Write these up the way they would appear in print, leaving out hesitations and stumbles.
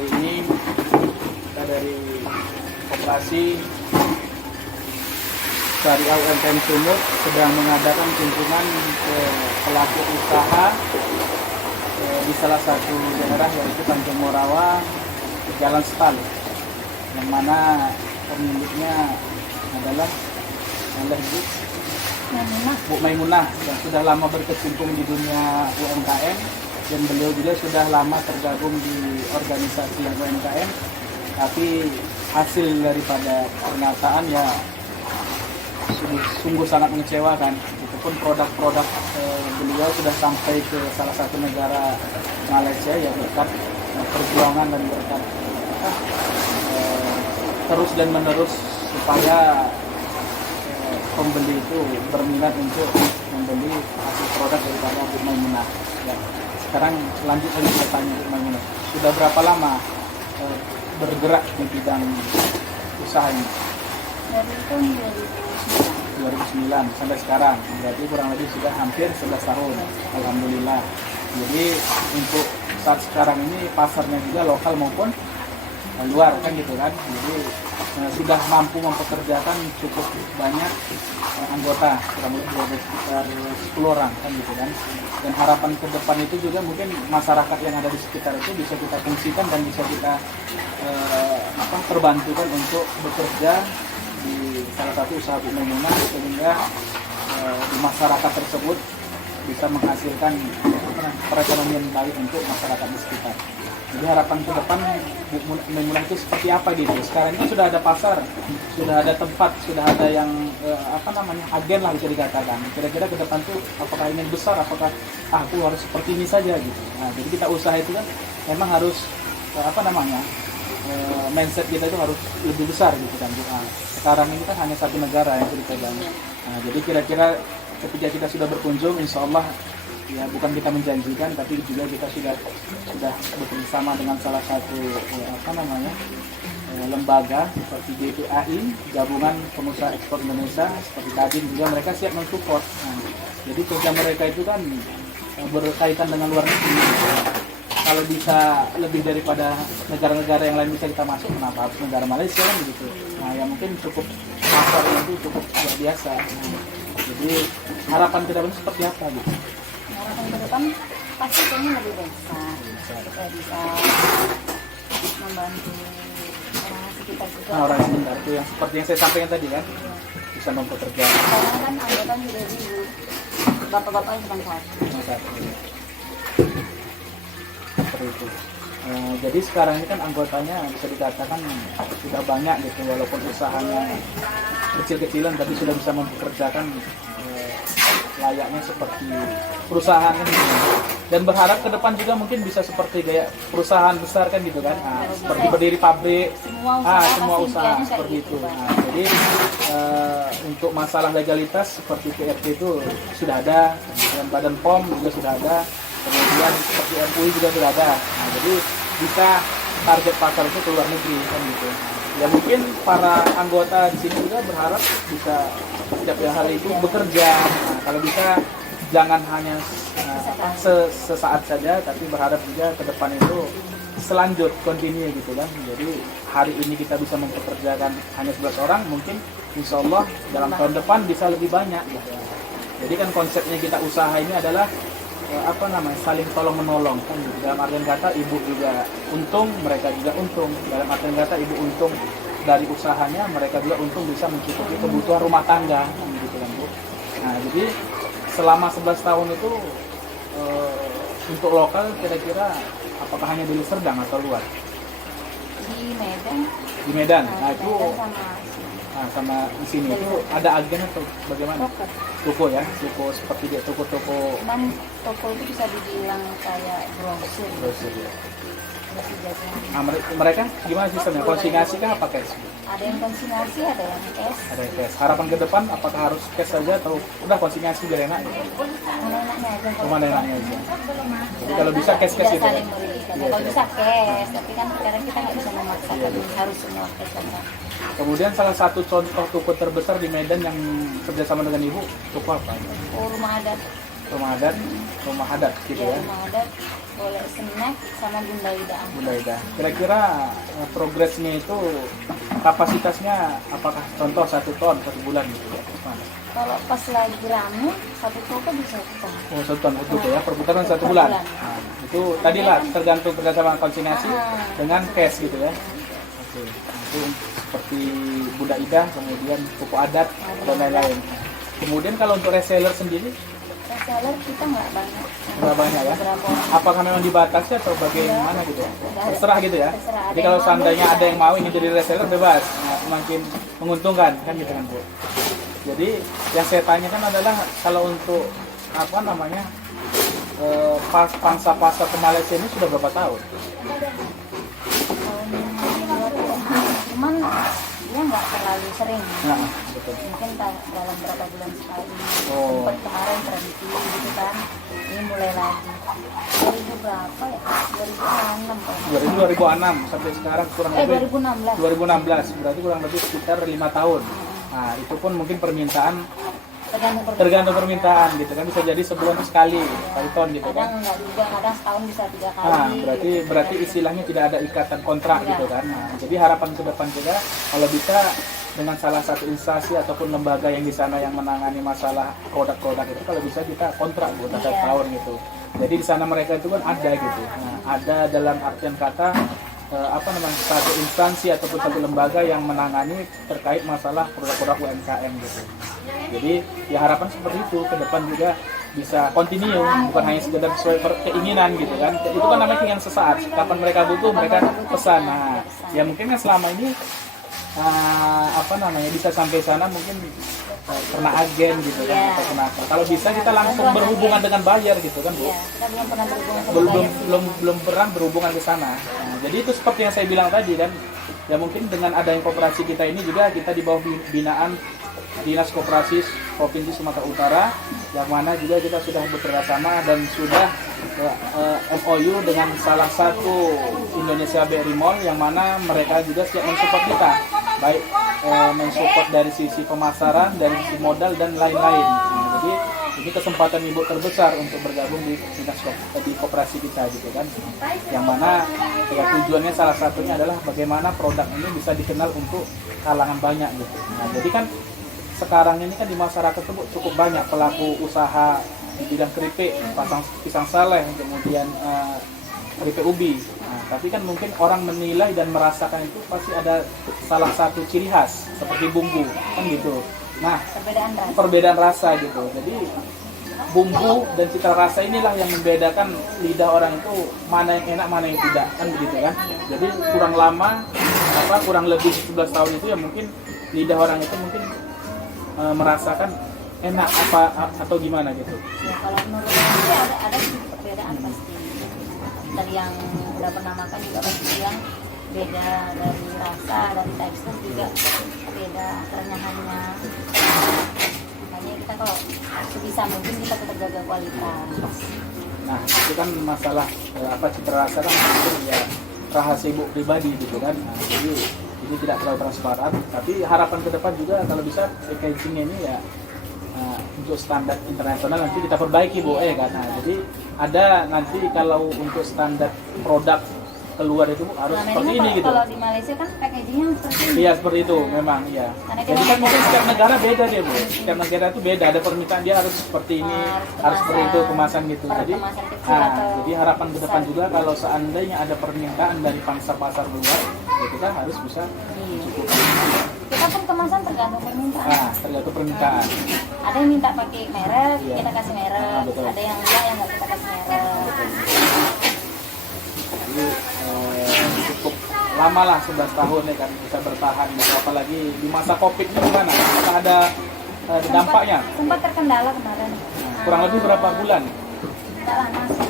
hari ini kita dari Koperasi Syariah UMKM Sumut sedang mengadakan kunjungan ke pelaku usaha di salah satu daerah yaitu Tanjung Morawa, Jalan Stal, yang mana pemiliknya adalah Bu Maimunah yang sudah lama berkecimpung di dunia UMKM, dan beliau juga sudah lama tergabung di organisasi UMKM, tapi hasil daripada pernyataan ya sungguh sangat mengecewakan. Itu pun produk-produk beliau sudah sampai ke salah satu negara Malaysia ya berkat perjuangan dan berkat terus dan menerus supaya pembeli itu berminat untuk membeli hasil produk daripada Bu Maimunah. Ya. Sekarang lanjut lagi saya tanya Bu Maimunah, sudah berapa lama bergerak di bidang usaha ini? Dari tahun 2009 sampai sekarang, berarti kurang lebih sudah hampir 11 tahun. Alhamdulillah. Jadi untuk saat sekarang ini pasarnya juga lokal maupun luar kan gitu kan. Jadi sudah mampu mempekerjakan cukup banyak anggota, kurang lebih sekitar 10 orang kan gitu kan. Dan harapan ke depan itu juga mungkin masyarakat yang ada di sekitar itu bisa kita fungsikan dan bisa kita perbantukan untuk bekerja di salah satu usaha Bu Maimunah, sehingga di masyarakat tersebut bisa menghasilkan perekonomian baik untuk masyarakat di sekitar. Jadi harapan ke depan Bu Maimunah itu seperti apa gitu? Sekarang ini sudah ada pasar, sudah ada tempat, sudah ada yang agen lah bisa dikatakan. Kira-kira ke depan tuh apakah ingin besar, apakah aku harus seperti ini saja gitu. Nah, jadi kita usaha itu kan memang harus mindset kita itu harus lebih besar gitu kan. Sekarang ini kan hanya satu negara yang dipegang. Nah, jadi kira-kira ketika kita sudah berkunjung, insya Allah ya bukan kita menjanjikan, tapi juga kita sudah bekerjasama dengan salah satu lembaga seperti BPAI, Gabungan Pengusaha Ekspor Indonesia, seperti Kadin juga, mereka siap mensupport. Nah, jadi kerja mereka itu kan berkaitan dengan luar negeri. Kalau bisa lebih daripada negara-negara yang lain bisa kita masuk, kenapa harus negara Malaysia kan begitu? Nah, ya mungkin cukup pasarnya itu cukup luar biasa. Nah, jadi harapan ke depan seperti apa gitu? harapan ke depan pasti kayaknya lebih besar. Kita bisa membantu orang sekitar juga. Orang sekitar itu yang seperti yang saya sampaikan tadi kan, bisa mempekerjakan. Sekarang kan anggota sudah ribu, bapak-bapak yang cuma satu. Seperti itu. Jadi sekarang ini kan anggotanya bisa dikatakan sudah banyak gitu, walaupun usahanya kecil-kecilan tapi sudah bisa mempekerjakan layaknya seperti perusahaan ini. Dan berharap ke depan juga mungkin bisa seperti kayak perusahaan besar kan gitu kan. Nah, seperti berdiri pabrik, semua usaha seperti itu. Nah, jadi untuk masalah legalitas seperti PRT itu sudah ada, dan Badan POM juga sudah ada. Kemudian seperti MUI juga sudah ada. Nah, jadi bisa target pasar itu ke luar negeri kan gitu. Ya mungkin para anggota di sini juga berharap bisa setiap hari itu bekerja. Nah, kalau bisa jangan hanya sesaat saja, tapi berharap juga ke depan itu selanjut continue gitu kan. Jadi hari ini kita bisa mempekerjakan hanya 11 orang, mungkin insya Allah dalam tahun depan bisa lebih banyak gitu. Jadi kan konsepnya kita usaha ini adalah saling tolong menolong kan. Dalam artian kata ibu juga untung, mereka juga untung. Dalam artian kata ibu untung dari usahanya, mereka juga untung bisa mencukupi kebutuhan rumah tangga kan gitu kan Bu. Nah, jadi selama 11 tahun itu untuk lokal kira-kira apakah hanya di Serdang atau luar? Di Medan. Di Medan. Nah, itu sama di sini itu ada agen atau bagaimana? toko Ya, toko seperti dia toko-toko. Cuman toko itu bisa dibilang kayak grosir Ya. Nah, mereka gimana sistemnya? Konsignasi kah apa cash? ada yang konsignasi, ada yang cash. Ada yang cash. Harapan ke depan apakah harus cash saja atau udah konsignasi biar enak? Mana-enaknya aja. Mana enaknya aja. Jadi kalau bisa cash gitu. Saling merugikan. Kalau bisa cash, tapi kan sekarang kita nggak bisa memaksakan harus semua cash kan. Kemudian salah satu contoh toko terbesar di Medan yang kerjasama dengan Ibu, toko apa? Oh, rumah adat. rumah adat gitu Ya, ya. rumah adat, boleh snack sama Bunda Ida. Bunda Ida. Kira-kira progresnya itu kapasitasnya apakah contoh 1 ton 1 bulan gitu ya? Mana? Kalau pas lagi rame, 1 toko bisa kita. Oh, 1 ton untuk ya perputaran 1 bulan. bulan. Nah, itu tadi lah tergantung kerjasama konsinyasi dengan cash gitu ya. Oke, nah, itu seperti Bunda Ida, kemudian toko adat dan lain-lain. Kemudian kalau untuk reseller sendiri Reseller kita nggak banyak. nggak banyak ya? Beberapa orang. Apakah memang dibatasi atau bagaimana gitu ya? Terserah gitu ya. Terserah, ada Jadi kalau yang seandainya mau, ada yang mau ini jadi reseller bebas, nah, semakin menguntungkan kan gitu kan Bu. Jadi yang saya tanyakan adalah kalau untuk apa namanya pangsa pasar ke Malaysia ini sudah berapa tahun? Cuman dia nggak terlalu sering. Nah, betul. Mungkin dalam berapa bulan sekali. Oh. Sempat kemarin berhenti gitu kan. Ini mulai lagi. 2000 berapa ya? 2006 kalau nggak salah. 2006 sampai sekarang kurang lebih 2016. 2016 berarti kurang lebih sekitar 5 tahun. Nah, itu pun mungkin permintaan tergantung permintaan gitu kan, bisa jadi sebulan sekali ton gitu kan. Kadang nggak juga, kadang setahun bisa 3 kali. Nah, berarti istilahnya tidak ada ikatan kontrak Ya. gitu kan. Nah, jadi harapan ke depan juga kalau bisa dengan salah satu instansi ataupun lembaga yang di sana yang menangani masalah produk-produk itu, kalau bisa kita kontrak buat setiap Iya. tahun gitu. Jadi di sana mereka itu kan ada gitu. Nah, ada dalam artian kata satu instansi ataupun satu lembaga yang menangani terkait masalah produk-produk UMKM gitu. Jadi ya harapan seperti itu ke depan juga bisa continue, bukan hanya sekedar sesuai keinginan gitu kan. Itu kan namanya keinginan sesaat. Kapan mereka butuh mereka pesan. Nah, ya mungkin kan selama ini bisa sampai sana mungkin pernah agen gitu kan atau kenapa. Kalau bisa kita langsung berhubungan dengan buyer gitu kan Bu. Iya, kita belum pernah berhubungan sama buyer. Belum pernah berhubungan ke sana. Nah, jadi itu seperti yang saya bilang tadi dan ya mungkin dengan adanya koperasi kita ini juga kita di bawah binaan Dinas Koperasi Provinsi Sumatera Utara, yang mana juga kita sudah bekerjasama dan sudah MOU dengan salah satu Indonesia BRI Mall, yang mana mereka juga siap mensupport kita, baik mensupport dari sisi pemasaran, dari sisi modal dan lain-lain. Nah, jadi ini kesempatan Ibu terbesar untuk bergabung di koperasi kita gitu kan, yang mana ya tujuannya salah satunya adalah bagaimana produk ini bisa dikenal untuk kalangan banyak gitu. Nah, jadi kan sekarang ini kan di masyarakat itu cukup banyak pelaku usaha di bidang keripik, pisang saleh, kemudian keripik ubi. Nah, tapi kan mungkin orang menilai dan merasakan itu pasti ada salah satu ciri khas seperti bumbu kan gitu. Nah, perbedaan rasa gitu. Jadi bumbu dan cita rasa inilah yang membedakan lidah orang itu mana yang enak, mana yang tidak kan begitu kan. Jadi kurang lebih 11 tahun itu ya mungkin lidah orang itu mungkin merasakan enak atau gimana gitu. Ya kalau menurut saya ada sedikit perbedaan pasti. Dari yang udah pernah makan juga pasti bilang beda, dari rasa, dari tekstur juga beda, kerenyahannya. Makanya kita kalau sebisa mungkin kita tetap jaga kualitas. Nah, itu kan masalah cita rasa kan mungkin ya rahasia Ibu pribadi gitu kan. Nah, jadi ini tidak terlalu transparan, tapi harapan ke depan juga kalau bisa packaging ini ya untuk standar internasional nanti kita perbaiki Bu ya kan. Nah, jadi ada nanti kalau untuk standar produk keluar itu harus seperti ini gitu. Kalau di Malaysia kan packagingnya seperti ini. Iya seperti itu memang ya. Jadi kan mungkin setiap negara beda dia Bu. Setiap negara itu beda, ada permintaan dia harus seperti ini, harus seperti itu kemasan gitu. Jadi harapan ke depan juga kalau seandainya ada permintaan dari pangsa pasar luar, ya kita harus bisa mencukupi. Kita pun kemasan tergantung permintaan. Nah, tergantung permintaan. Ada yang minta pakai merek, kita kasih merek. Betul. Ada yang enggak, yang nggak kita kasih merek. Jadi cukup lama lah 11 tahun ya kan bisa bertahan gitu. Apalagi di masa Covid ini gimana? Apakah ada dampaknya? Sempat terkendala kemarin. Kurang lebih berapa bulan? Tidak lama sih.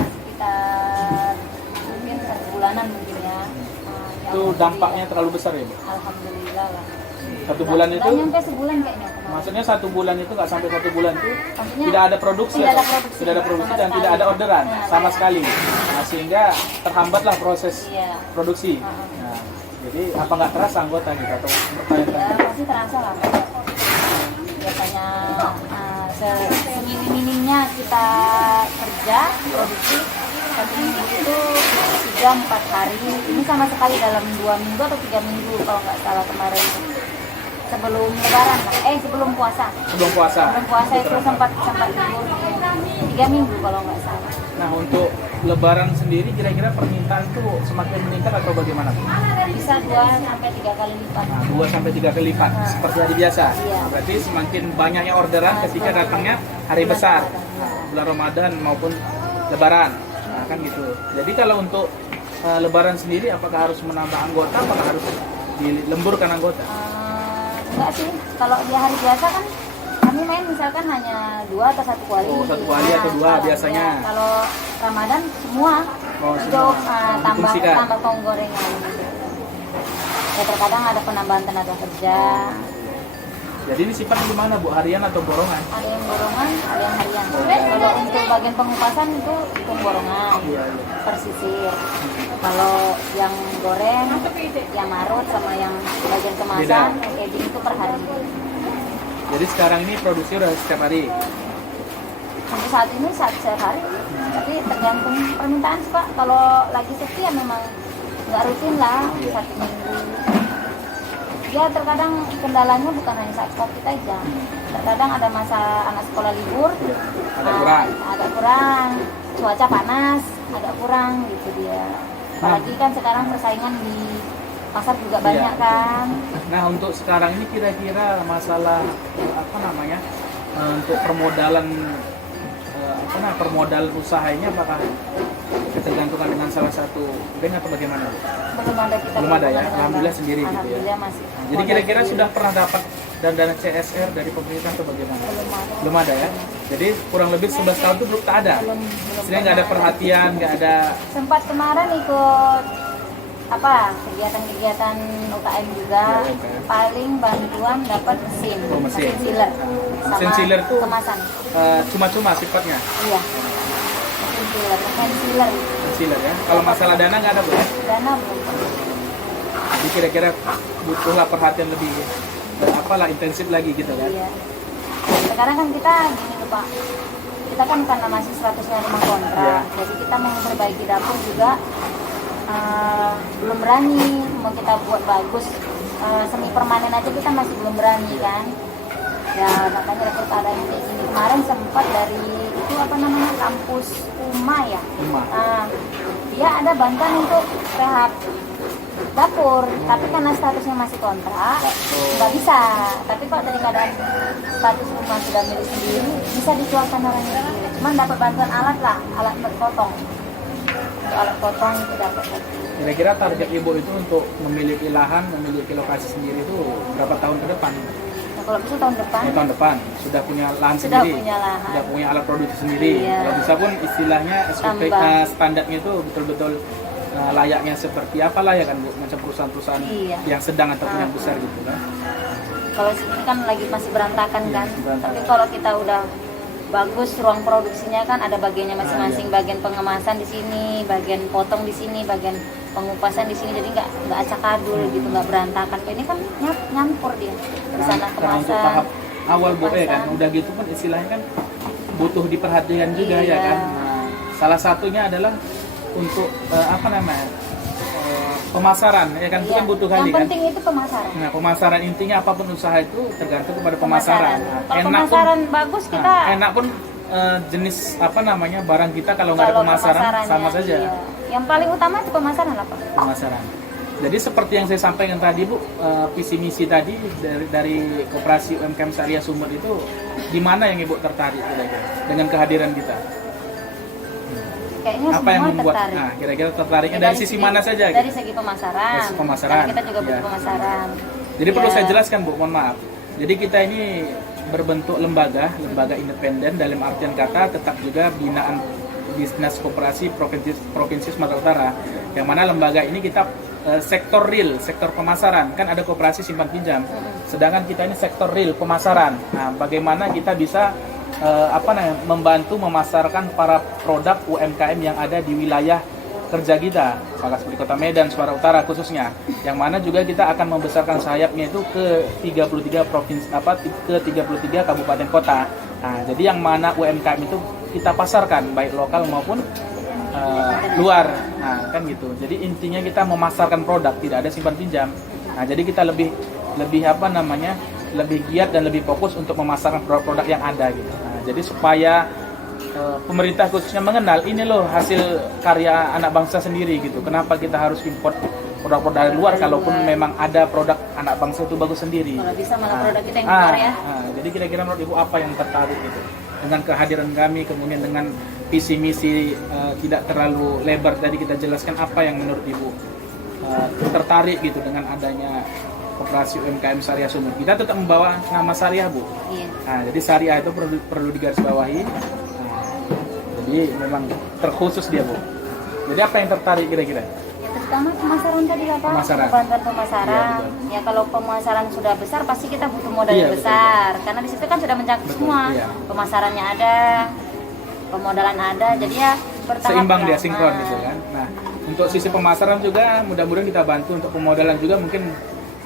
Sekitar mungkin 1 bulanan mungkin ya. Itu dampaknya terlalu besar ya Bu? Alhamdulillah lah. 1 bulan itu? Nggak nyampe sebulan kayaknya. Maksudnya 1 bulan itu nggak sampai 1 bulan itu Maksudnya, tidak ada produksi, tidak ada produksi, tidak ada produksi sama dan sekali. tidak ada orderan Nah, sama sekali. Nah, sehingga terhambatlah proses produksi. Nah. Nah, jadi apa nggak terasa anggota gitu atau bertanya-tanya? Ya pasti terasa lah. Biasanya seminim-minimnya misalnya kita kerja produksi satu minggu itu 3-4 hari, ini sama sekali dalam 2 minggu atau 3 minggu kalau nggak salah kemarin sebelum lebaran sebelum puasa Sebelum puasa. itu sempat libur 3 minggu kalau nggak salah. Nah, untuk lebaran sendiri kira-kira permintaan itu semakin meningkat atau bagaimana? Bisa 2-3 kali lipat. Nah, 2-3 kali lipat seperti hari biasa. Iya. Berarti semakin banyaknya orderan ketika datangnya hari besar, bulan Ramadan maupun lebaran. Nah, kan gitu. Jadi kalau untuk lebaran sendiri apakah harus menambah anggota, apakah harus dilemburkan anggota? Enggak sih, kalau di hari biasa kan kami main misalkan hanya 2 atau 1 kali. Oh, 1 kali atau 2 biasanya. Ya, kalau Ramadan semua untuk tambah penggorengan. Ya terkadang ada penambahan tenaga kerja. Jadi ini sifatnya gimana Bu? Harian atau borongan? Ada yang borongan, ada yang harian. Kalau untuk bagian pengupasan itu hitung borongan, persisir. Kalau yang goreng, yang marut sama yang bagian kemasan, packaging itu per hari. Jadi sekarang ini produksi udah setiap hari? Untuk saat ini setiap hari, tapi tergantung permintaan sih Pak. Kalau lagi sepi ya memang nggak rutin lah, 1 minggu. Ya terkadang kendalanya bukan hanya saat COVID aja. Terkadang ada masa anak sekolah libur, agak kurang, cuaca panas, agak kurang gitu dia. Apalagi kan sekarang persaingan di pasar juga banyak kan. Nah, untuk sekarang ini kira-kira masalah untuk permodalan permodalan usahanya apakah ketergantungan dengan salah satu bank atau bagaimana? Belum ada ya, alhamdulillah sendiri gitu ya. Alhamdulillah masih. Jadi kira-kira sudah pernah dapat dana CSR dari pemerintah atau bagaimana? Belum ada ya. Jadi kurang lebih 11 tahun itu belum tak ada. Istilahnya nggak ada perhatian, nggak ada. Sempat kemarin ikut kegiatan UKM juga, paling bantuan dapat mesin sealer mesin sealer itu kemasan cuma-cuma sifatnya. Iya, mesin sealer Ya. Kalau masalah dana nggak ada Bu? Dana belum. Jadi kira-kira butuhlah perhatian lebih intensif lagi gitu kan? Iya. Sekarang kan kita gini tuh Pak, kita kan karena masih 105 kontrak, jadi kita mau memperbaiki dapur juga belum berani. Mau kita buat bagus semi permanen aja kita masih belum berani kan. Ya makanya ada keadaan kayak gini. Kemarin sempat dari itu kampus UMA ya. Dia ada bantuan untuk rehab dapur, tapi karena statusnya masih kontrak nggak bisa. Tapi kalau dari keadaan status rumah sudah milik sendiri bisa dikeluarkan orangnya sendiri. Cuman dapat bantuan alat potong. Alat potong itu dapat. Kira-kira target Ibu itu untuk memiliki lahan, memiliki lokasi sendiri itu berapa tahun ke depan? Nah, kalau bisa tahun depan. Tahun depan sudah punya lahan Sudah sendiri, punya lahan. sudah punya alat produksi sendiri. Iya. Kalau bisa pun istilahnya SOP standarnya itu betul-betul layaknya seperti apalah ya kan Bu, macam perusahaan-perusahaan yang sedang ataupun yang besar gitu kan. Kalau sini kan lagi masih berantakan kan. Tapi kalau kita udah bagus ruang produksinya kan ada bagiannya masing-masing, bagian pengemasan di sini, bagian potong di sini, bagian pengupasan di sini, jadi nggak acak-adul gitu, nggak berantakan. Ini kan nyampur dia di sana kemasan. Untuk tahap awal Bu kan, udah gitu kan istilahnya kan butuh diperhatikan juga ya kan. Nah, salah satunya adalah untuk pemasaran ya kan, itu kan butuh kali kan. Yang penting itu pemasaran. Nah, pemasaran intinya apapun usaha itu tergantung kepada pemasaran. Kalau pemasaran bagus kita enak pun jenis barang kita kalau nggak ada pemasaran sama saja. Iya. Yang paling utama itu pemasaran apa? Pemasaran. Jadi seperti yang saya sampaikan tadi Bu, visi misi tadi dari Koperasi UMKM Syariah Sumut itu di mana yang Ibu tertarik dengan kehadiran kita? Kayaknya apa yang membuat tertarik. Nah, kira-kira tertariknya dari sisi mana saja? Dari segi pemasaran. Dari segi pemasaran. Karena kita juga butuh pemasaran. Jadi perlu saya jelaskan Bu, mohon maaf. Jadi kita ini berbentuk lembaga independen dalam artian kata tetap juga binaan Dinas Koperasi Provinsi Sumatera Utara. Yang mana lembaga ini kita sektor real, sektor pemasaran. Kan ada koperasi simpan pinjam. Sedangkan kita ini sektor real pemasaran. Nah, bagaimana kita bisa membantu memasarkan para produk UMKM yang ada di wilayah kerja kita, seperti Kota Medan, Sumatera Utara khususnya, yang mana juga kita akan membesarkan sayapnya itu ke 33 provinsi ke 33 kabupaten kota. Nah, jadi yang mana UMKM itu kita pasarkan baik lokal maupun luar. Nah, kan gitu. Jadi intinya kita memasarkan produk, tidak ada simpan pinjam. Nah, jadi kita lebih apa namanya? Lebih giat dan lebih fokus untuk memasarkan produk-produk yang ada gitu. Nah, jadi supaya pemerintah khususnya mengenal ini loh hasil karya anak bangsa sendiri gitu. Kenapa kita harus import produk-produk dari luar kalaupun memang ada produk anak bangsa itu bagus sendiri. Kalau bisa malah produk kita yang keluar ya. Jadi kira-kira menurut Ibu apa yang tertarik gitu dengan kehadiran kami, kemudian dengan visi misi tidak terlalu lebar tadi kita jelaskan, apa yang menurut Ibu tertarik gitu dengan adanya Koperasi UMKM Syariah Sumur. Kita tetap membawa nama Syariah, Bu. Iya. Nah, jadi Syariah itu perlu digarisbawahi. Jadi memang terkhusus dia, Bu. Jadi apa yang tertarik kira-kira? Ya terutama pemasaran tadi lah Pak. Pemasaran. Bantuan pemasaran. Iya, Ya kalau pemasaran sudah besar pasti kita butuh modal Iya, yang besar. Karena di situ kan sudah mencakup Betul, semua. iya. Pemasarannya ada, pemodalan ada. Jadi ya bertahap. Seimbang lah. dia, sinkron Nah, gitu kan. Nah, untuk sisi pemasaran juga mudah-mudahan kita bantu, untuk pemodalan juga mungkin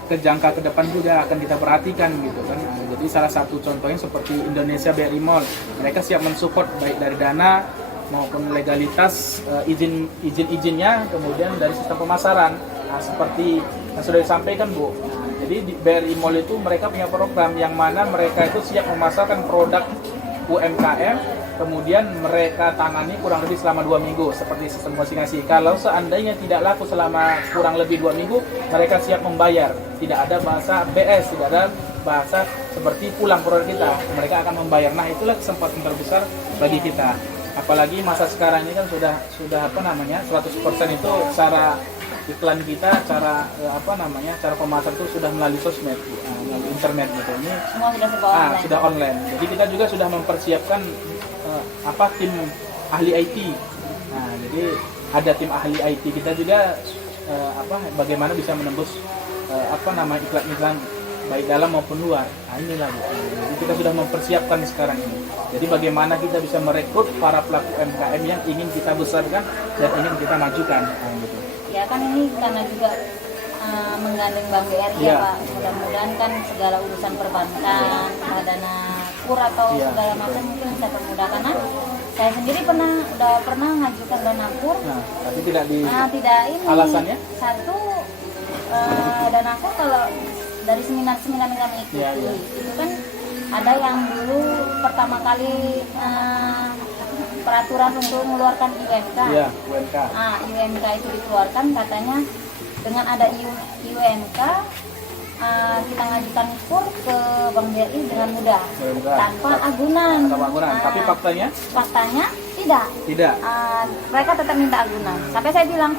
ke jangka ke depan juga akan kita perhatikan gitu kan. Nah, jadi salah satu contohnya seperti Indonesia BRI Mall, mereka siap mensupport baik dari dana maupun legalitas, izin-izinnya, kemudian dari sistem pemasaran. Nah, seperti yang sudah disampaikan, Bu. Nah, jadi di BRI Mall itu mereka punya program yang mana mereka itu siap memasarkan produk UMKM, kemudian mereka tangani kurang lebih selama 2 minggu seperti sistem konsinyasi. Kalau seandainya tidak laku selama kurang lebih 2 minggu, mereka siap membayar. Tidak ada bahasa BS, tidak ada bahasa seperti pulang produk kita. Mereka akan membayar. Nah, itulah kesempatan terbesar bagi kita. Apalagi masa sekarang ini kan sudah apa namanya 100% itu cara iklan kita, cara cara pemasaran itu sudah melalui sosmed, melalui internet gitu. Ini semua sudah serba online. sudah online. Jadi kita juga sudah mempersiapkan tim ahli IT. Nah, jadi ada tim ahli IT kita juga bagaimana bisa menembus iklan-iklan baik dalam maupun luar. Nah, inilah Bu. Jadi kita sudah mempersiapkan sekarang ini. Jadi bagaimana kita bisa merekrut para pelaku UMKM yang ingin kita besarkan dan ingin kita majukan. Nah, gitu. Ya kan ini karena juga menggandeng Bank BRI Iya. ya Pak. Mudah-mudahan kan segala urusan perbankan, dana kur atau Iya, segala macam mungkin bisa termudah, karena saya sendiri udah pernah ngajukan dana kur. Nah, tapi tidak di Tidak ini. alasannya? Satu, dana kur kalau dari seminar-seminar yang kami ikuti, Iya, iya. itu kan ada yang dulu pertama kali peraturan untuk mengeluarkan UMK. Iya, UMK. UMK itu dikeluarkan katanya dengan ada UMK kita ngajukan kur ke Bank BRI dengan mudah UMK. tanpa agunan. Tapi faktanya tidak. tidak. Mereka tetap minta agunan. Sampai saya bilang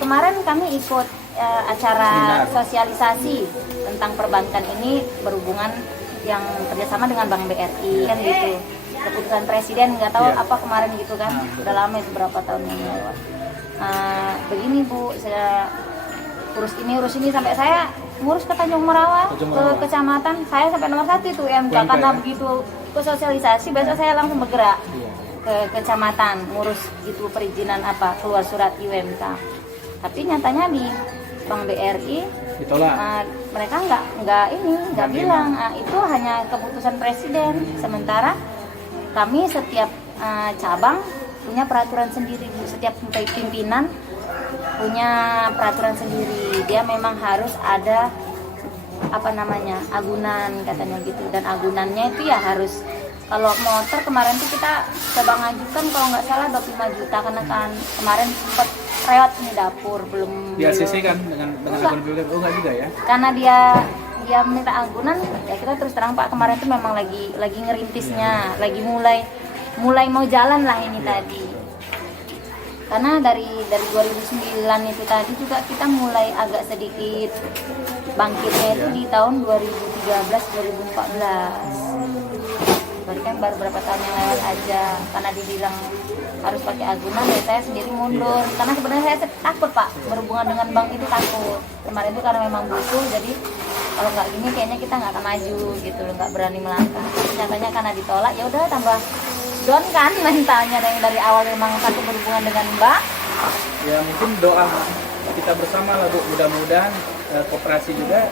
kemarin kami ikut acara Seminar. sosialisasi tentang perbankan ini berhubungan yang kerjasama dengan Bank BRI kan gitu. Keputusan presiden nggak tahu Iya. apa kemarin gitu kan, udah lama itu berapa tahun yang lewat. Begini Bu, saya urus ini sampai saya ngurus ke Tanjung Merawa, Tanjung ke Merawa. kecamatan, saya sampai nomor 1 itu UMK, UMK, karena ya? begitu ke sosialisasi besok saya langsung bergerak Iya. ke kecamatan ngurus itu perizinan keluar surat UMK. Tapi nyatanya di Bank BRI Ditolak. mereka nggak bilang itu hanya keputusan presiden. Sementara kami setiap cabang punya peraturan sendiri, setiap pimpinan punya peraturan sendiri. Dia memang harus ada agunan katanya gitu, dan agunannya itu ya harus, kalau motor kemarin tuh kita coba ngajukan kalau nggak salah 25 juta, karena kan kemarin sempat reot nih dapur belum Di ACC kan dengan akun BUMN. Oh, enggak juga ya? karena dia minta agunan, ya kita terus terang Pak, kemarin tuh memang lagi ngerintisnya, lagi mulai mau jalan lah ini tadi. Karena dari 2009 itu tadi juga kita mulai agak sedikit bangkitnya itu di tahun 2013-2014. Berarti kan baru berapa tahun yang lewat aja, karena dibilang harus pakai agunan, ya saya sendiri mundur. Karena sebenarnya saya takut Pak, berhubungan dengan bank itu takut. Kemarin itu karena memang butuh, jadi kalau nggak gini kayaknya kita nggak akan maju gitu loh, nggak berani melangkah. Tapi nyatanya karena ditolak, ya udah tambah down kan mentalnya, dari awal memang takut berhubungan dengan bank. Ya mungkin doa kita bersama lah Bu, mudah-mudahan koperasi juga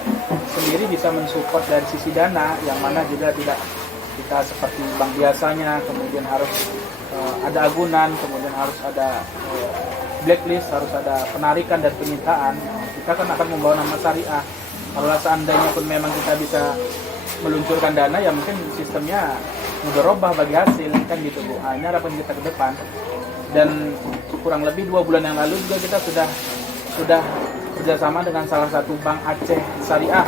sendiri bisa mensupport dari sisi dana, yang mana juga tidak kita seperti bank biasanya, kemudian harus ada agunan, kemudian harus ada blacklist, harus ada penarikan dan penyitaan. Kita kan akan membawa nama syariah. Kalau seandainya pun memang kita bisa meluncurkan dana, ya mungkin sistemnya mudharabah bagi hasil kan gitu Bu. Ini harapan kita ke depan. Dan kurang lebih 2 bulan yang lalu juga kita sudah kerjasama dengan salah satu bank Aceh Syariah.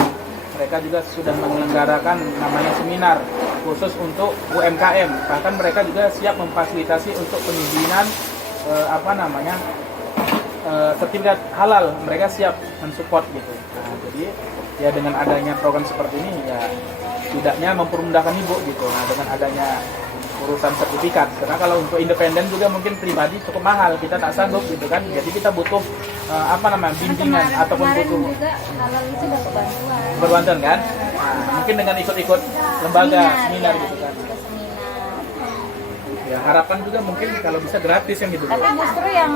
Mereka juga sudah menyelenggarakan namanya seminar khusus untuk UMKM. Bahkan mereka juga siap memfasilitasi untuk penyidinan sertifikat halal. Mereka siap mensupport gitu. Nah, jadi ya dengan adanya program seperti ini ya tidaknya mempermudahkan Ibu gitu. Nah, dengan adanya urusan sertifikat, karena kalau untuk independen juga mungkin pribadi cukup mahal, kita tak sanggup gitu kan. Jadi kita butuh bimbingan ataupun butuh juga halal itu dapat bantuan. berbantuan kan. Nah, mungkin dengan ikut-ikut lembaga seminar ya, gitu kan. ke seminar. Ya harapan juga mungkin kalau bisa gratis yang gitu. Tapi justru yang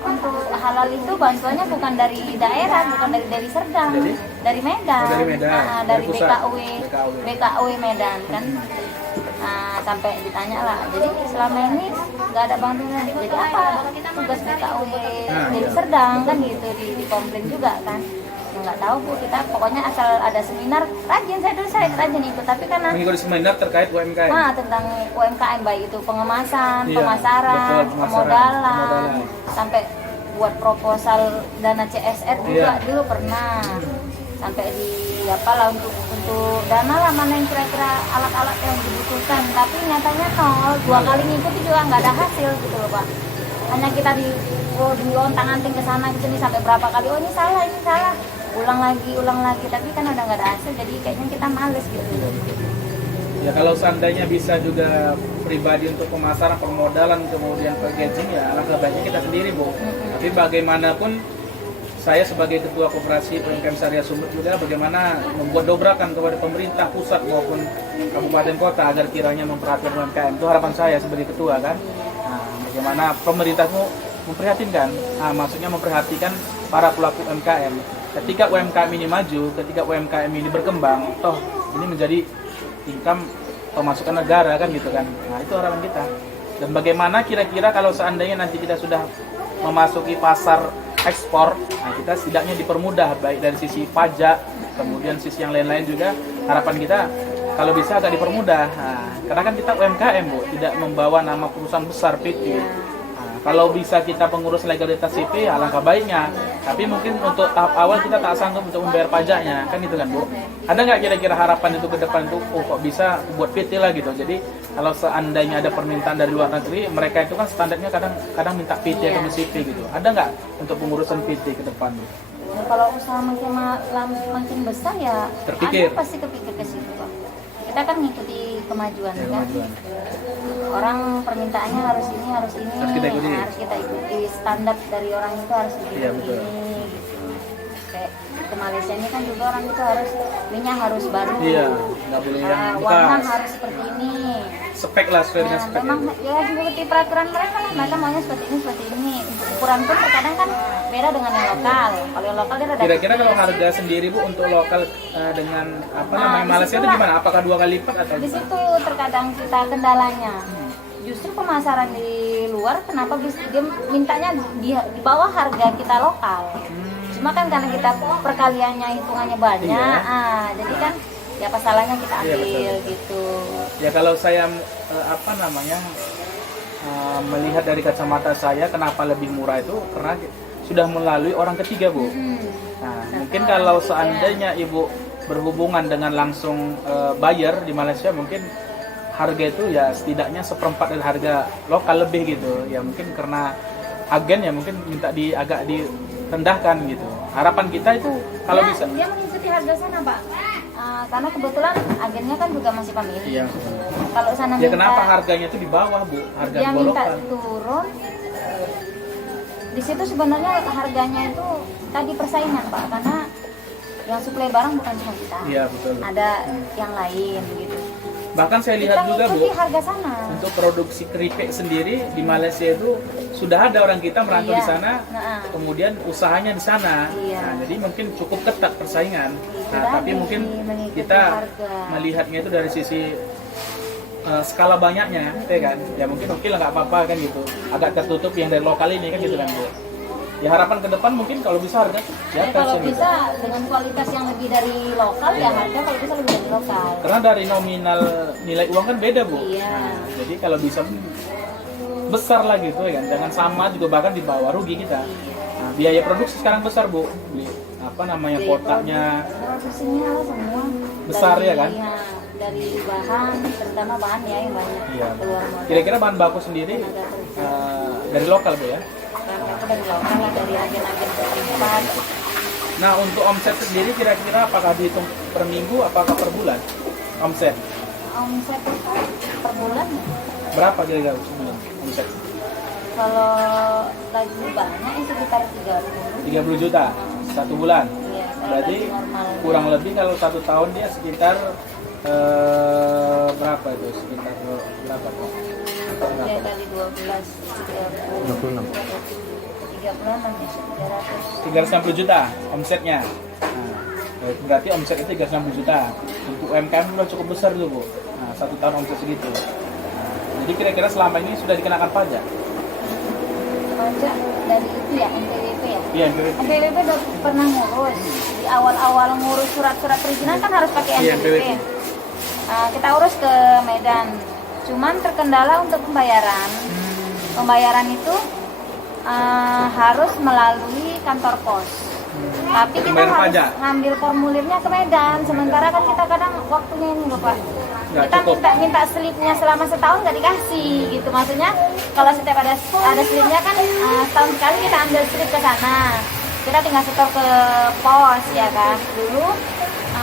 untuk halal itu bantuannya bukan dari daerah, bukan dari Serdang, dari Medan. Oh, dari Medan. Nah, dari pusat. BKW Medan kan. Nah, sampai ditanya lah, jadi selama ini nggak ada bantuan, jadi apa tugas BKW dari Serdang kan gitu, di komplain juga kan. Ya, nggak tahu Bu, kita pokoknya asal ada seminar rajin, saya rajin ikut, tapi karena mengikuti seminar terkait UMKM. tentang UMKM, baik itu pengemasan, Iya, pemasaran, betul, pemodalan, sampai buat proposal dana CSR juga dulu pernah, sampai di untuk dana lah mana yang kira-kira alat-alat yang dibutuhkan, tapi nyatanya nol. 2 kali ngikuti juga nggak ada hasil gitu loh Pak. Hanya kita diontang-anting ke sana ke sini sampai berapa kali, oh ini salah, ulang lagi, tapi kan udah nggak ada hasil, jadi kayaknya kita males gitu. Ya kalau seandainya bisa juga pribadi untuk pemasaran, permodalan, kemudian packaging, ya alangkah baiknya kita sendiri Bu. Tapi bagaimanapun saya sebagai Ketua Koperasi UMKM Syariah Sumut juga bagaimana membuat dobrakan kepada pemerintah pusat maupun kabupaten kota agar kiranya memperhatikan UMKM. Itu harapan saya sebagai ketua kan. Nah, bagaimana pemerintah memprihatinkan, maksudnya memperhatikan para pelaku UMKM. Ketika UMKM ini maju, ketika UMKM ini berkembang, toh ini menjadi income pemasukan negara kan gitu kan. Nah itu harapan kita. Dan bagaimana kira-kira kalau seandainya nanti kita sudah memasuki pasar ekspor, nah kita setidaknya dipermudah baik dari sisi pajak, kemudian sisi yang lain-lain juga. Harapan kita kalau bisa agak dipermudah. Nah, karena kan kita UMKM Bu, tidak membawa nama perusahaan besar PT. Nah, kalau bisa kita pengurus legalitas CP, alangkah baiknya. Tapi mungkin untuk tahap awal kita tak sanggup untuk membayar pajaknya, kan itu kan Bu. Ada nggak kira-kira harapan itu ke depan itu, oh kok bisa buat PT lah gitu. Jadi kalau seandainya ada permintaan dari luar negeri, mereka itu kan standarnya kadang minta PT atau CP gitu. Ada nggak untuk pengurusan PT ke depan Bu? Ya, kalau usaha makin besar ya terpikir. pasti kepikir ke situ Pak. Kita kan ngikuti kemajuan kan. Orang permintaannya harus ini, harus kita ikuti. Standar dari orang itu harus begini gitu. Kayak ke Malaysia ini kan juga orang itu harus minyak harus baru. Iya, nggak boleh yang warna bekas. harus seperti ini. Spek lah sesuai dengan spek. Memang ya mengikuti peraturan mereka lah. Mereka maunya seperti ini. Ukuran pun terkadang kan beda dengan yang lokal. Kalau yang lokal dia ada. Kira-kira kalau harga sendiri Bu untuk lokal dengan Malaysia itu gimana? Apakah 2 kali lipat atau? Di situ terkadang kita kendalanya. Justru pemasaran di luar kenapa dia mintanya di bawah harga kita lokal. Cuma kan karena kita perkaliannya hitungannya banyak, jadi kan ya apa salahnya kita ambil gitu. Ya kalau saya melihat dari kacamata saya kenapa lebih murah itu karena sudah melalui orang ketiga Bu. Nah, mungkin kalau seandainya Ibu berhubungan dengan langsung buyer di Malaysia, mungkin harga itu ya setidaknya 1/4 dari harga lokal lebih gitu. Ya mungkin karena agen ya mungkin minta agak direndahkan gitu. Harapan kita itu kalau bisa. Dia mengikuti harga sana Pak. Karena kebetulan agennya kan juga masih pemilik. Iya. Kalau sana ya kenapa harganya itu di bawah Bu? Harga dia minta lokal turun. Di situ sebenarnya harganya itu tadi persaingan Pak, karena yang suplai barang bukan cuma kita. Iya betul. Ada yang lain gitu. Bahkan saya lihat juga Bu, harga sana. untuk produksi keripik sendiri di Malaysia itu sudah ada orang kita merantau di sana, kemudian usahanya di sana. Nah, jadi mungkin cukup ketat persaingan. Nah, tapi mungkin kita melihatnya itu dari sisi skala banyaknya, ya kan? Ya mungkin oke lah nggak apa-apa kan gitu. Agak tertutup yang dari lokal ini kan gitu kan Bu. Ya harapan ke depan mungkin kalau bisa harga di Ya, atas kalau ya, gitu. bisa dengan kualitas yang lebih dari lokal ya harga kalau bisa lebih dari lokal. Karena dari nominal nilai uang kan beda Bu. Iya. Nah, jadi kalau bisa besar lah gitu ya kan. Jangan sama juga bahkan di bawah rugi kita. Nah, biaya produksi sekarang besar Bu. Beli apa namanya Jadi potanya. produksinya semua Besar dari, ya kan? dari bahan, terutama bahan ya yang banyak Iya. keluar modal. Kira-kira bahan baku sendiri Tenaga kerja. dari lokal Bu ya. Bahan baku dari lokal lah, dari agen-agen terlibat. Nah untuk omset sendiri kira-kira apakah dihitung per minggu apakah per bulan? Omset Omset itu per bulan ya? berapa kira-kira sebulan omset? Kalau lagi banyak ya sekitar 30. 30 juta satu bulan. Iya, kalau Berarti lagi normal. kurang lebih kalau 1 tahun dia sekitar berapa itu? Sekitar berapa tuh? Ya kali 12, 26. 36 ya, 300. 360 juta omsetnya. Nah, berarti omset itu 360 juta. Untuk UMKM udah cukup besar tuh Bu. Nah, 1 tahun omset segitu. Nah, jadi kira-kira selama ini sudah dikenakan pajak? Pajak dari itu ya, NPWP ya. Iya, NPWP. NPWP udah pernah ngurus. Di awal-awal ngurus surat-surat perizinan kan harus pakai Iya, NPWP. NPWP. Kita urus ke Medan. Cuman terkendala untuk pembayaran. Pembayaran itu harus melalui kantor pos. Tapi kita Bayar harus pajak. ngambil formulirnya ke Medan. Sementara kan kita kadang waktunya ini Bapak. Nggak Kita cukup. minta slipnya selama setahun nggak dikasih gitu. Maksudnya kalau setiap ada slipnya kan setahun sekali kita ambil slip ke sana. Kita tinggal setor ke pos ya kan. Dulu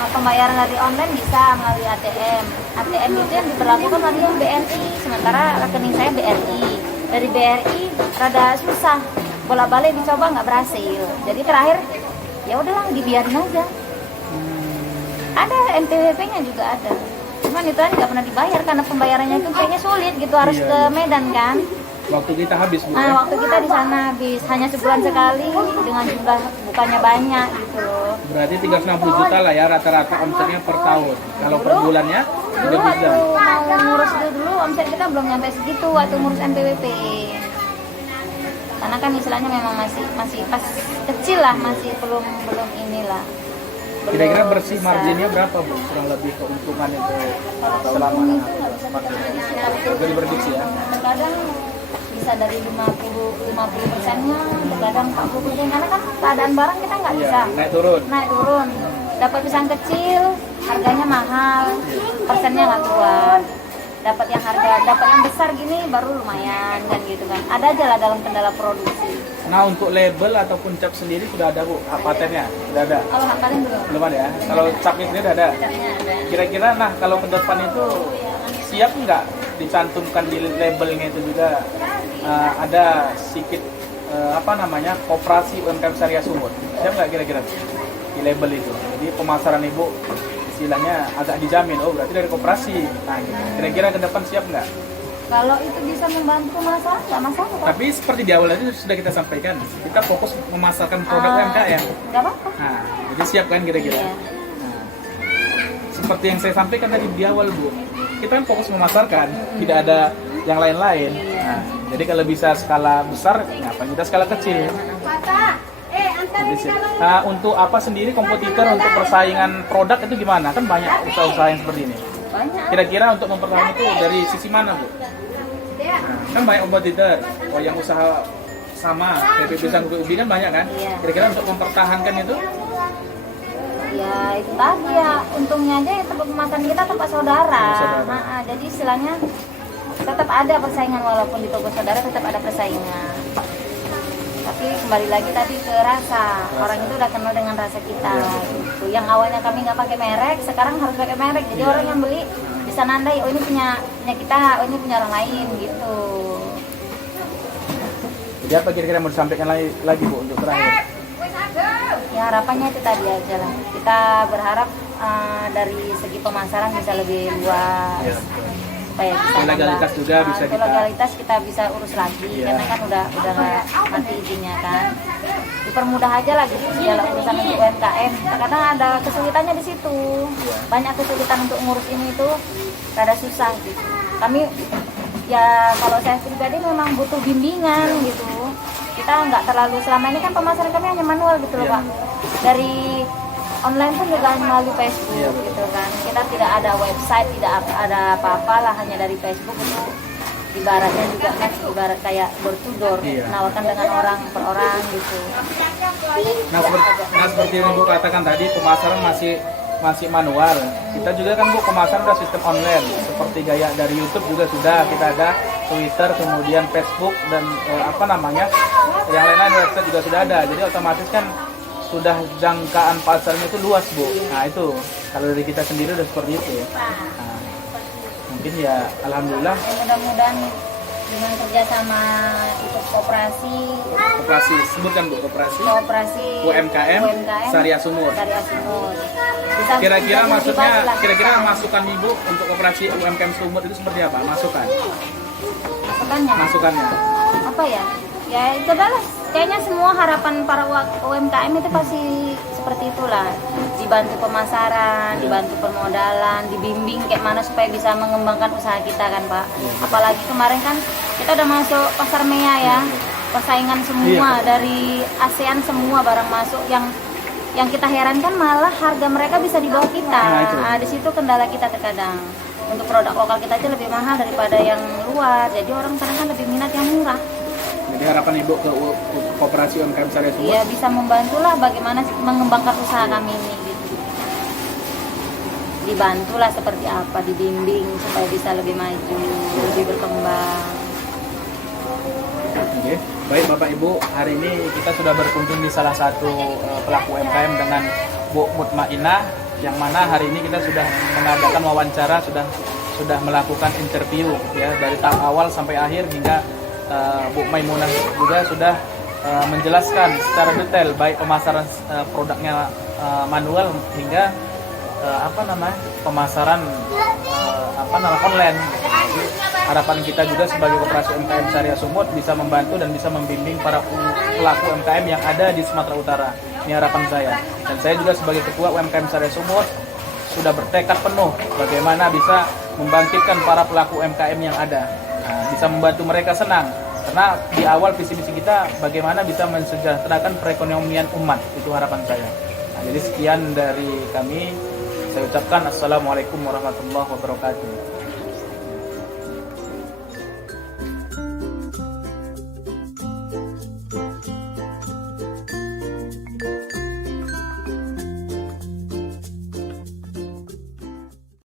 pembayaran dari online bisa melalui ATM. ATM itu yang diberlakukan melalui BRI. Sementara rekening saya BRI. Dari BRI rada susah. Bola-balik dicoba nggak berhasil. Jadi terakhir ya udahlah dibiarin aja. Ada NPWP-nya juga ada. Cuman itu kan nggak pernah dibayar karena pembayarannya itu kayaknya sulit gitu harus Iya, ke iya. Medan kan. Waktu kita habis Bu. Nah waktu kita di sana habis hanya sebulan sekali dengan jumlah bukannya banyak gitu loh. Berarti 360 juta lah ya rata-rata omsetnya per tahun. Kalau per bulannya Dulu 30 waktu juta. mau ngurus dulu omset kita belum nyampe segitu waktu ngurus NPWP. Karena kan istilahnya memang masih pas kecil lah, masih belum inilah. Kira-kira Belum bersih bisa. marginnya berapa Bu? Kurang lebih keuntungan itu Kalau selama keuntungan itu nggak bisa kita prediksi, tapi Udah diprediksi ya? terkadang bisa dari 50%-nya, terkadang 40%, karena kan keadaan barang kita nggak bisa Iya, naik turun. naik turun. Dapat pisang kecil, harganya mahal, persennya nggak keluar. Dapat yang besar gini baru lumayan kan gitu kan. Ada aja lah dalam kendala produksi. Nah untuk label ataupun cap sendiri sudah ada Bu? Hak patennya? Sudah ada? Kalau hak paten belum. Belum ada ya? Kalau capnya sendiri sudah ada? Capnya ada. Kira-kira nah kalau ke depan itu siap nggak dicantumkan di labelnya itu juga ada sedikit apa namanya koperasi UMKM Syariah Sumut? Siap nggak kira-kira di label itu? Jadi pemasaran Ibu istilahnya agak dijamin, oh berarti dari koperasi. Nah, gitu. Kira-kira ke depan siap nggak? Kalau itu bisa membantu masalah, nggak masalah Pak. Tapi seperti di awal itu sudah kita sampaikan, kita fokus memasarkan produk UMKM. Nggak apa-apa. Nah, jadi siap kan kira-kira? Iya. Nah, seperti yang saya sampaikan tadi di awal Bu, kita kan fokus memasarkan, tidak ada yang lain-lain. Nah, jadi kalau bisa skala besar, ngapain kita skala kecil? Jadi, nah, untuk apa sendiri kompetitor untuk persaingan produk itu gimana? Kan banyak usaha-usaha yang seperti ini. Banyak. Kira-kira untuk mempertahankan itu dari sisi mana Bu? Nah, kan banyak kompetitor, oh yang usaha sama, kayak pisang kuku ubi kan banyak kan? Iya. Kira-kira untuk mempertahankan itu? Ya itu tadi ya, untungnya aja ya tempat pemasaran kita tempat saudara. Saudara. Nah, jadi istilahnya tetap ada persaingan walaupun di toko saudara tetap ada persaingan. Tapi kembali lagi tadi ke rasa, orang itu udah kenal dengan rasa kita. Gitu. Yang awalnya kami nggak pakai merek, sekarang harus pakai merek. Jadi orang yang beli bisa nandai, oh ini punya kita, oh ini punya orang lain gitu. Jadi apa kira-kira mau disampaikan lagi Bu untuk terakhir? Ya harapannya itu tadi aja lah. Kita berharap dari segi pemasaran bisa lebih luas. Ya. Supaya bisa Legalitas nambah. juga bisa Untuk kita- legalitas kita bisa urus lagi Iya. karena kan udah nggak mati izinnya kan. Dipermudah aja lah gitu segala urusan untuk UMKM. Kadang ada kesulitannya di situ. Banyak kesulitan untuk ngurus ini itu rada susah gitu. kami ya kalau saya pribadi memang butuh bimbingan gitu. Kita nggak terlalu, selama ini kan pemasaran kami hanya manual gitu loh Pak. Dari online pun juga hanya melalui Facebook gitu kan. Kita tidak ada website, tidak ada apa-apa lah, hanya dari Facebook itu. Ibaratnya juga kan ibarat kayak door to door, menawarkan dengan orang per orang gitu. Nah seperti yang Bu katakan tadi, pemasaran masih manual. Kita juga kan Bu pemasaran udah sistem online, seperti gaya dari YouTube juga sudah, kita ada Twitter, kemudian Facebook dan yang lain-lain website juga sudah ada. Jadi otomatis kan sudah jangkaan pasarnya itu luas Bu. Nah itu kalau dari kita sendiri udah seperti itu. Nah, mungkin ya alhamdulillah. Mudah-mudahan dengan kerjasama ikut koperasi sebutkan Bu, koperasi UMKM Syariah Sumur. Kira-kira masukan Ibu untuk koperasi UMKM Sumur itu seperti apa? Masukannya apa ya? Ya itu adalah kayaknya semua harapan para UMKM itu pasti seperti itulah, dibantu pemasaran, dibantu permodalan, dibimbing kayak mana supaya bisa mengembangkan usaha kita kan Pak. Apalagi kemarin kan kita udah masuk pasar MEA ya, persaingan semua dari ASEAN, semua barang masuk yang kita herankan malah harga mereka bisa di bawah kita. Nah, di situ kendala kita terkadang. Untuk produk lokal kita aja lebih mahal daripada yang luar, jadi orang kadang kan lebih minat yang murah. Jadi harapan Ibu ke koperasi UMKM Syariah Sumur? Iya, bisa membantulah bagaimana mengembangkan usaha kami ini gitu. Dibantulah seperti apa, dibimbing supaya bisa lebih maju, lebih berkembang. Oke, baik Bapak Ibu, hari ini kita sudah berkunjung di salah satu pelaku UMKM dengan Bu Mutmainah, yang mana hari ini kita sudah mengadakan wawancara, sudah melakukan interview ya dari tahap awal sampai akhir, hingga Bu Maimunah juga sudah menjelaskan secara detail baik pemasaran produknya manual hingga pemasaran online. Harapan kita juga sebagai koperasi UMKM Syariah Sumut bisa membantu dan bisa membimbing para pelaku UMKM yang ada di Sumatera Utara. Ini harapan saya. Dan saya juga sebagai ketua UMKM Syariah Sumut sudah bertekad penuh bagaimana bisa membangkitkan para pelaku UMKM yang ada. Nah, bisa membantu mereka senang. Karena di awal visi misi kita bagaimana bisa mensejahterakan perekonomian umat, itu harapan saya. Nah, jadi sekian dari kami. Saya ucapkan Assalamualaikum warahmatullahi wabarakatuh.